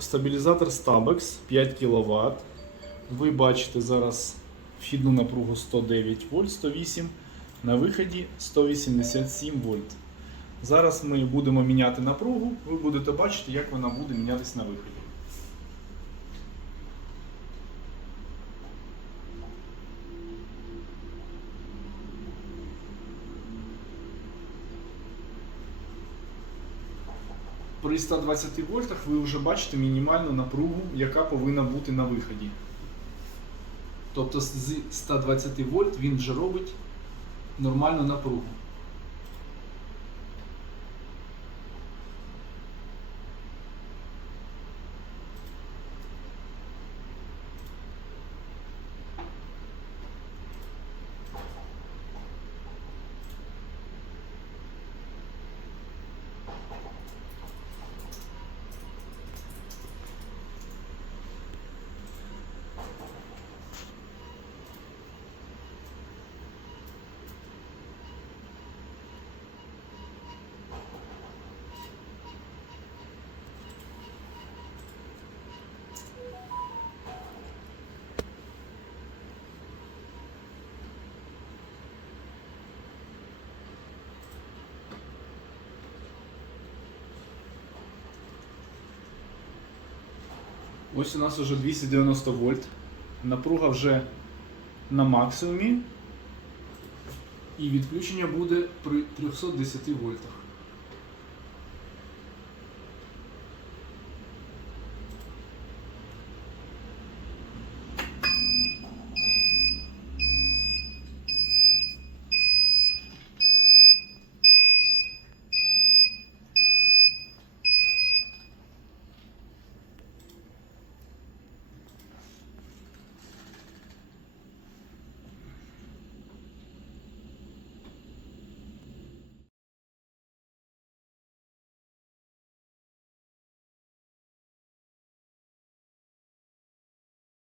стабілізатор Stabex 5 кВт. Ви бачите зараз вхідну напругу 109 вольт 108, на виході 187 вольт. Зараз ми будемо міняти напругу, ви будете бачити, як вона буде мінятися на виході. При 120 вольтах ви вже бачите мінімальну напругу, яка повинна бути на виході. Тобто з 120 вольт він вже робить нормальну напругу. Ось у нас вже 290 вольт. Напруга вже на максимумі. І відключення буде при 310 вольтах.